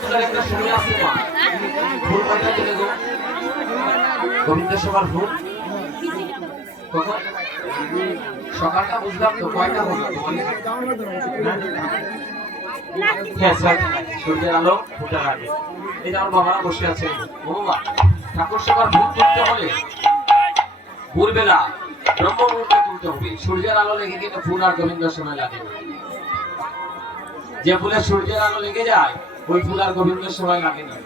তোলার একটা সময় আছে মা ফুল কয়টা তুলে গো গোবিন্দ সবার ফুল কখন সকালটা বুঝলাম তো কয়টা হলো হ্যাঁ স্যার সূর্যের আলো ফুটার আগে এই যে আমার বাবারা বসে আছেন ও বাবা ঠাকুর সবার ভূত তুলতে হলে ভোরবেলা যে ফুলে সূর্যের আলো লেগে যায়, ওই ফুল আর গোবিন্দের সময় লাগে না।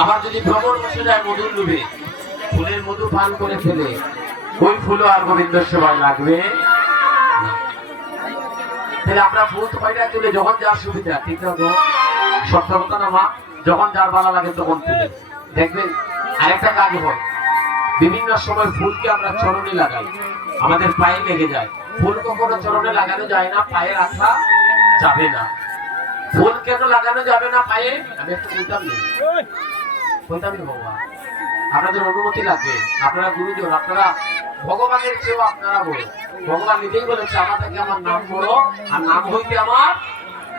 আবার যদি ভ্রমণ বসে যায় মধুর লোভে, ফুলের মধু পান করে ফেলে, ওই ফুলও আর গোবিন্দের সময় লাগবে তাহলে আমরা ভূত কয়টা তুলে যখন যার সুবিধা, ঠিক না তো? সত্য কথা না মা? যখন যার ভালো লাগে তখন তুলে। দেখবেন, আরেকটা কাজ হয়। বিভিন্ন সময় ফুলকে আমরা চরণে লাগাই। আমাদের পায়ে লেগে যায়। ফুল কখনো চরণে লাগানো যায় না, পায়ে রাখা যাবে না। ফুল কেন লাগানো যাবে না পায়ে? আমি একটু বলতাম বলতাম বাবা। আপনাদের অনুমতি লাগবে। আপনারা গুরুজন, আপনারা ভগবানের চেয়েও আপনারা বলো ভগবান নিজেই বলেছে আমার থেকে আমার নাম বলো আর নাম হইতে আমার